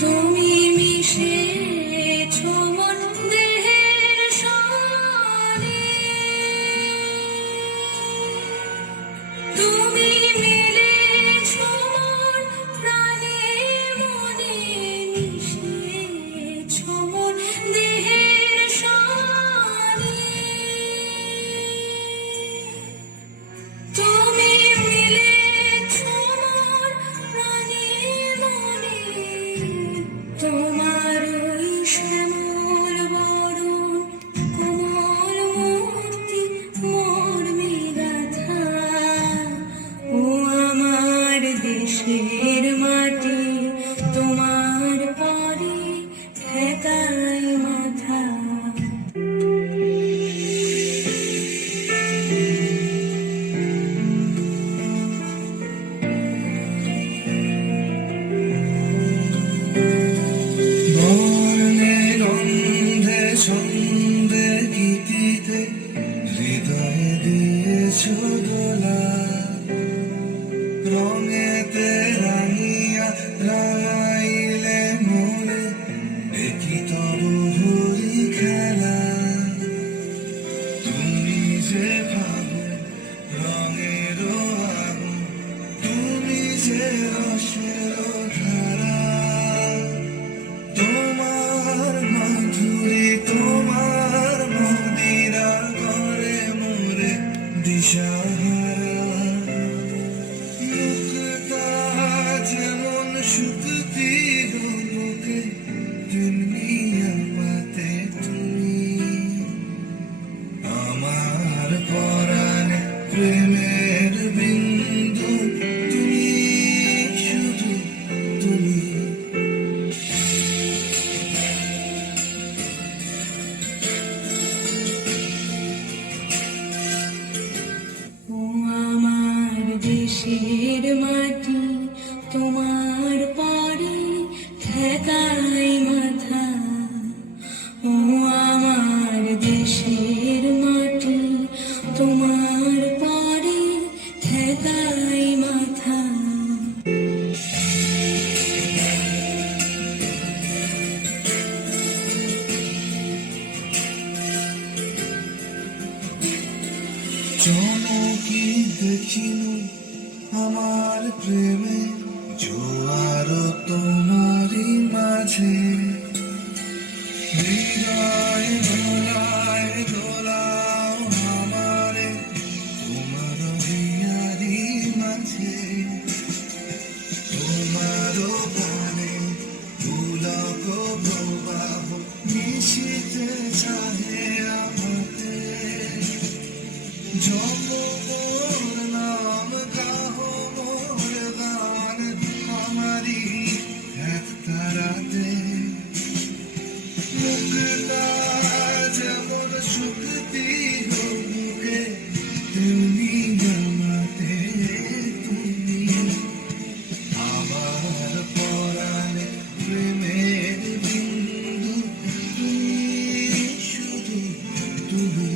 তুমি মিশেছ মন দেহের সনে, তুমি মিলেছ মন প্রাণে মনে, মিশেছ মন দেহের সনে, তুমি মিলেছ মন প্রাণে মনে, তোমার ওই শ্যামল বরণ কোমল মূর্তি মর্মে গাথা, ও আমার দেশের মাটি তোমার পরে ঠেকায় মাথা। বর্ণে গন্ধে ছন্দে গীতিতে হৃদয়ে দিয়েছ দোলা, রঙেতে রাঙিয়া রাঙাইলে মোরে একই তব হরি খেলা। তুমি যে ফাগুন রঙের আগুন, তুমি যে রসের ধারা, তোমার মাধুরী তোমার মদিরা করে মোরে দিশাহারা। মুক্তা যেমন শুকতি বুকে, তেমনি আমাতে তুমি আমার পরাণে প্রেমের বিন্দু, তুমি শুধু তুমি। ও আমার দেশের মাটি তোমার পরে ঠেকায় মাথা, ও আমার দেশের মাটি তোমার পরে ঠেকায় মাথা। চমকি দেখিল আমার প্রেমে জোয়ার তোমারই মাঝে, হৃদয় দোলায় দোলাও আমারে তোমার হিয়ারি মাঝে। তোমার গানে পুলক প্রবাহ মিশিতে চাহে আমাতে, জপ মোর নাম গাহো মোর গান আমারি এক তারাতে। মুক্তা যেমন শুকতি বুকে, তেমনি আমাতে তুমি আমার পরাণে প্রেমের বিন্দু, তুমি শুধু তুমি।